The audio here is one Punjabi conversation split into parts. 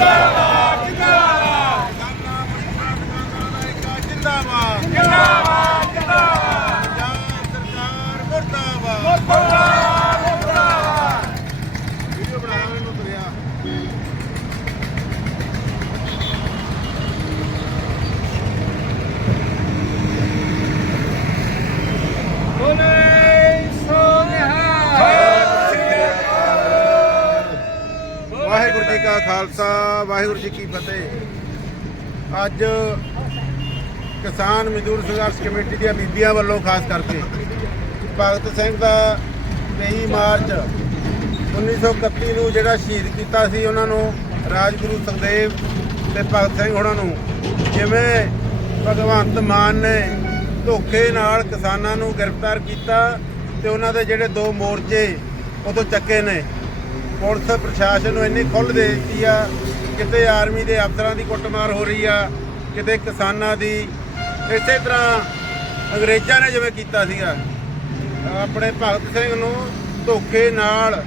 जिंदाबाद ਖਾਲਸਾ, ਵਾਹਿਗੁਰੂ ਜੀ ਕੀ ਫਤਿਹ। ਅੱਜ ਕਿਸਾਨ ਮਜ਼ਦੂਰ ਸੰਘਰਸ਼ ਕਮੇਟੀ ਦੀਆਂ ਬੀਬੀਆਂ ਵੱਲੋਂ ਖਾਸ ਕਰਕੇ ਭਗਤ ਸਿੰਘ ਦਾ 23 ਮਾਰਚ 1931 ਨੂੰ ਜਿਹੜਾ ਸ਼ਹੀਦ ਕੀਤਾ ਸੀ, ਉਹਨਾਂ ਨੂੰ ਰਾਜਗੁਰੂ ਸੁਖਦੇਵ ਤੇ ਭਗਤ ਸਿੰਘ ਉਹਨਾਂ ਨੂੰ, ਜਿਵੇਂ ਭਗਵੰਤ ਮਾਨ ਨੇ ਧੋਖੇ ਨਾਲ ਕਿਸਾਨਾਂ ਨੂੰ ਗ੍ਰਿਫਤਾਰ ਕੀਤਾ ਤੇ ਉਹਨਾਂ ਦੇ ਜਿਹੜੇ ਦੋ ਮੋਰਚੇ ਉਦੋਂ ਚੱਕੇ ਨੇ। ਪੁਲਿਸ ਪ੍ਰਸ਼ਾਸਨ ਨੂੰ ਇੰਨੀ ਖੁੱਲ੍ਹ ਦੇ ਦਿੱਤੀ ਆ ਕਿਤੇ ਆਰਮੀ ਦੇ ਅਫਸਰਾਂ ਦੀ ਕੁੱਟਮਾਰ ਹੋ ਰਹੀ ਆ ਕਿਤੇ ਕਿਸਾਨਾਂ ਦੀ ਇਸੇ ਤਰ੍ਹਾਂ ਅੰਗਰੇਜ਼ਾਂ ਨੇ ਜਿਵੇਂ ਕੀਤਾ ਸੀਗਾ। ਆਪਣੇ ਭਗਤ ਸਿੰਘ ਨੂੰ ਧੋਖੇ ਨਾਲ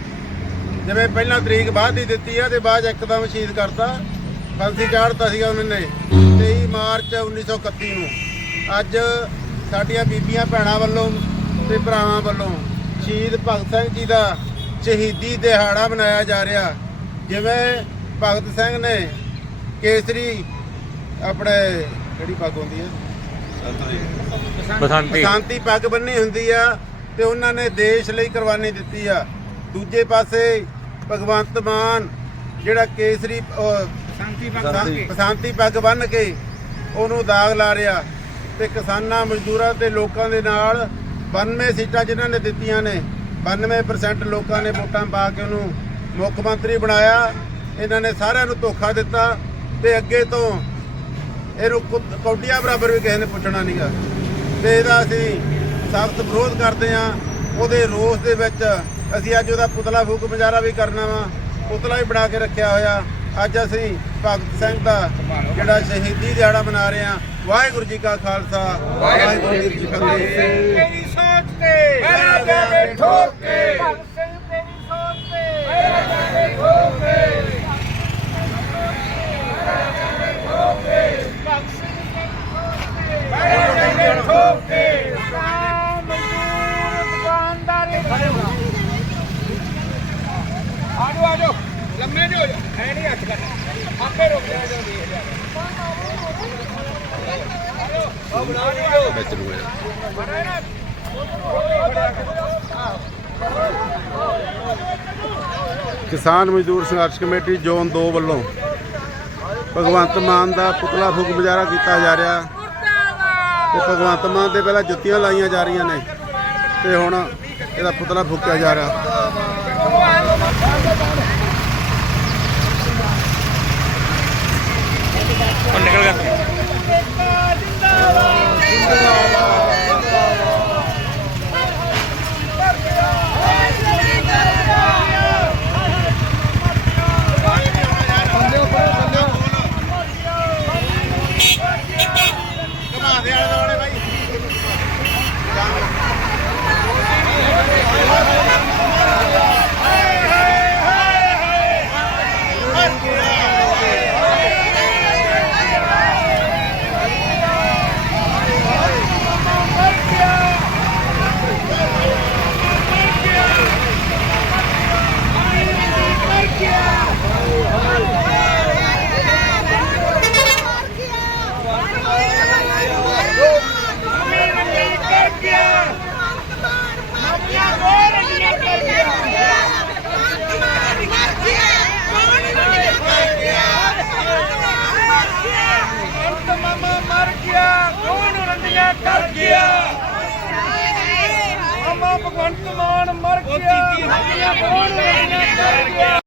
ਜਿਵੇਂ ਪਹਿਲਾਂ ਤਰੀਕ ਬਾਅਦ ਦੀ ਦਿੱਤੀ ਆ ਤੇ ਬਾਅਦ ਇੱਕਦਮ ਸ਼ਹੀਦ ਕਰਤਾ। ਫਾਂਸੀ ਚਾੜਤਾ ਸੀਗਾ ਉਹਨਾਂ ਨੇ। 23 ਮਾਰਚ 1931 ਨੂੰ। ਅੱਜ ਸਾਡੀਆਂ ਬੀਬੀਆਂ ਭੈਣਾਂ ਵੱਲੋਂ ਤੇ ਭਰਾਵਾਂ ਵੱਲੋਂ ਸ਼ਹੀਦ ਭਗਤ ਸਿੰਘ ਜੀ ਦਾ ਸ਼ਹੀਦੀ ਦਿਹਾੜਾ ਮਨਾਇਆ ਜਾ ਰਿਹਾ। ਜਿਵੇਂ ਭਗਤ ਸਿੰਘ ਨੇ ਕੇਸਰੀ ਆਪਣੇ ਕਿਹੜੀ ਪੱਗ ਹੁੰਦੀ ਹੈ ਬਸੰਤੀ। ਸ਼ਾਂਤੀ ਪੱਗ ਬੰਨੀ ਹੁੰਦੀ ਆ ਤੇ ਉਹਨਾਂ ਨੇ ਦੇਸ਼ ਲਈ ਕੁਰਬਾਨੀ ਦਿੱਤੀ ਆ। ਦੂਜੇ ਪਾਸੇ ਭਗਵੰਤ ਮਾਨ ਜਿਹੜਾ ਕੇਸਰੀ ਅਹ, ਸ਼ਾਂਤੀ ਸ਼ਾਂਤੀ- ਸ਼ਾਂਤੀ ਪੱਗ ਬੰਨ ਕੇ ਉਹਨੂੰ ਦਾਗ ਲਾ ਰਿਹਾ ਤੇ ਕਿਸਾਨਾਂ ਮਜ਼ਦੂਰਾਂ ਤੇ ਲੋਕਾਂ ਦੇ ਨਾਲ 92 ਸੀਟਾਂ ਜਿਨ੍ਹਾਂ ਨੇ ਦਿੱਤੀਆਂ ਨੇ। 92% ਲੋਕਾਂ ਨੇ ਵੋਟਾਂ ਪਾ ਕੇ ਉਹਨੂੰ ਮੁੱਖ ਮੰਤਰੀ ਬਣਾਇਆ। ਇਹਨਾਂ ਨੇ ਸਾਰਿਆਂ ਨੂੰ ਧੋਖਾ ਦਿੱਤਾ ਤੇ ਅੱਗੇ ਤੋਂ ਇਹਨੂੰ ਕੁ- ਕੌਡੀਆਂ ਬਰਾਬਰ ਵੀ ਕਿਸੇ ਨੇ ਪੁੱਛਣਾ ਨਹੀਂਗਾ ਤੇ ਇਹਦਾ ਅਸੀਂ ਸਖਤ ਵਿਰੋਧ ਕਰਦੇ ਆ ਉਹਦੇ ਰੋਸ ਦੇ ਵਿੱਚ ਅਸੀਂ ਅੱਜ ਉਹਦਾ ਪੁਤਲਾ ਫੂਕ ਮੁਜ਼ਾਹਰਾ ਵੀ ਕਰਨਾ ਵਾ। ਪੁਤਲਾ ਵੀ ਬਣਾ ਕੇ ਰੱਖਿਆ ਹੋਇਆ। ਅੱਜ ਅਸੀਂ ਭਗਤ ਸਿੰਘ ਦਾ ਜਿਹੜਾ ਸ਼ਹੀਦੀ ਦਿਹਾੜਾ ਮਨਾ ਰਹੇ ਆ ਵਾਹਿਗੁਰੂ ਜੀ ਕਾ ਖਾਲਸਾ, ਵਾਹਿਗੁਰੂ ਜੀ ਕੀ ਫਤਿਹ ਤੇਰੀ ਸੋਚ ਤੇ ਮੇਰਾ ਦੇ ਠੋਕ ਕੇ ਭਗਤ ਸਿੰਘ ਤੇਰੀ ਸੋਚ ਤੇ ਮੇਰਾ ਦੇ ਠੋਕ ਕੇ ਭਗਤ ਸਿੰਘ ਤੇਰੀ ਸੋਚ ਤੇ ਮੇਰਾ ਦੇ ਠੋਕ ਕੇ ਕਿਸਾਨ ਮਜ਼ਦੂਰ ਦੁਕਾਨਦਾਰ ਆਜੋ ਆਜੋ ਲੰਮੇ ਜੋ ਐ ਨਹੀਂ ਹੱਥ ਕਰਨਾ ਆਪੇ ਰੁਕ ਜਾ ਜੋ ਦੇਖ ਜਾ ਉਹ ਬਣਾ ਲਿਓ ਵਿੱਚ ਨੂੰ ਕਿਸਾਨ ਮਜ਼ਦੂਰ ਸੰਘਰਸ਼ ਕਮੇਟੀ ਜ਼ੋਨ 2 ਵੱਲੋਂ ਭਗਵੰਤ ਮਾਨ ਦਾ ਪੁਤਲਾ ਫੂਕ ਮੁਜ਼ਾਹਰਾ ਕੀਤਾ ਜਾ ਰਿਹਾ। ਤੇ ਭਗਵੰਤ ਮਾਨ ਦੇ ਪਹਿਲਾਂ ਜੁੱਤੀਆਂ ਲਾਈਆਂ ਜਾ ਰਹੀਆਂ ਨੇ ਤੇ ਹੁਣ ਇਹਦਾ ਪੁਤਲਾ ਫੂਕਿਆ ਜਾ ਰਿਹਾ। ਭਗਵੰਤ ਮਾਨ ਮਰ ਗਿਆ।